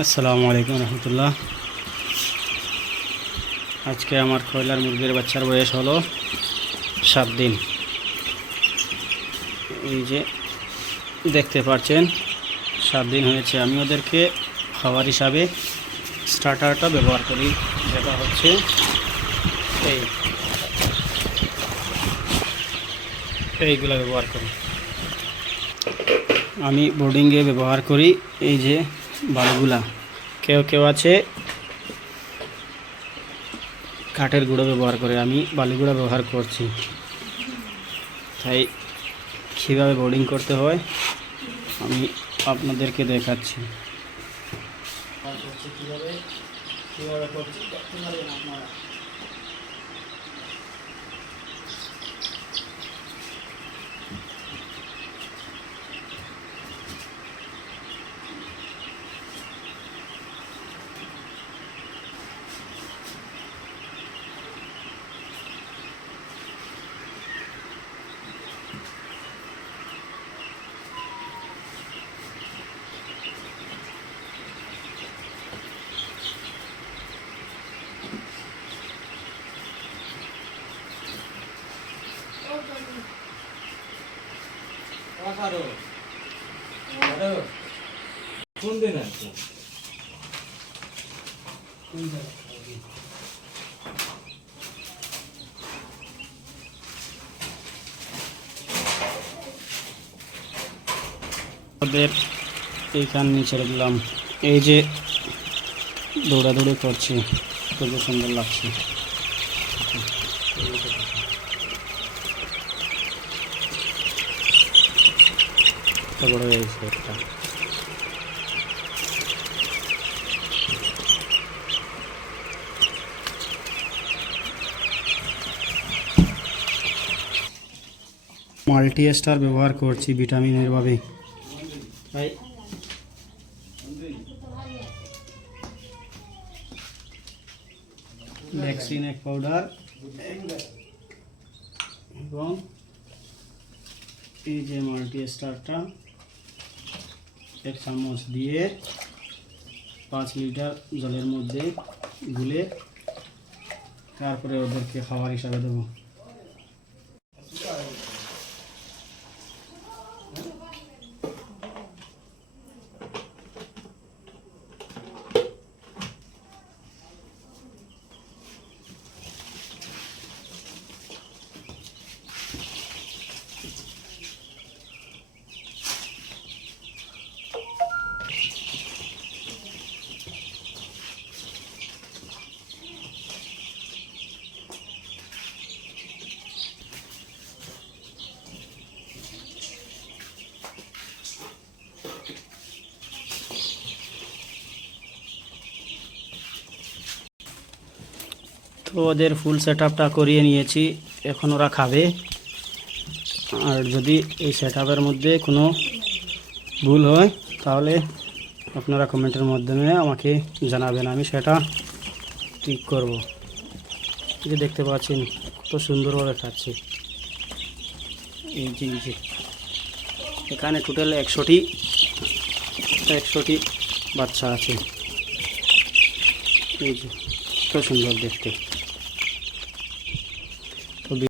আসসালামু আলাইকুম রহমতুল্লাহ। আজকে আমার কয়লার মুরগির বাচ্চার বয়স হলো সাত দিন। এই যে দেখতে পাচ্ছেন, সাত দিন হয়েছে। আমি ওদেরকে খাবার হিসাবে স্টার্টারটা ব্যবহার করি। যেটা হচ্ছে এই। এইগুলো ব্যবহার করি। আমি বোর্ডিংয়ে ব্যবহার করি। এই যে বালুগুলা। কেউ কেউ আছে কাঠের গুঁড়ো ব্যবহার করে, আমি বালুগুড়া ব্যবহার করছি। তাই কীভাবে বোর্ডিং করতে হয়, আমি আপনাদেরকে দেখাচ্ছি। কীভাবে কীভাবে করছি ওদের এইখান ছেড়ে দিলাম এই যে দৌড়াদৌড়ি করছি খুবই সুন্দর লাগছে। কত বড় হয়েছে একটা। মাল্টি স্টার ব্যবহার করছি ভিটামিনের ভাবে ভ্যাকসিন এক পাউডার এবং এই যে মাল্টি স্টারটা এক চামচ দিয়ে পাঁচ লিটার জলের মধ্যে গুলে তারপরে ওদেরকে খাবার হিসাবে দেবো। তো ওদের ফুল সেট করিয়ে নিয়েছি। এখন ওরা খাবে। আর যদি এই সেট মধ্যে কোনো ভুল হয়, তাহলে আপনারা কমেন্টের মাধ্যমে আমাকে জানাবেন। আমি সেটা ঠিক করব। যে দেখতে পাচ্ছেন, কত সুন্দরভাবে খাচ্ছে। এই যে এই যে। এখানে টোটাল একশোটি একশোটি বাচ্চা আছে। এই যে, কত সুন্দর দেখতে।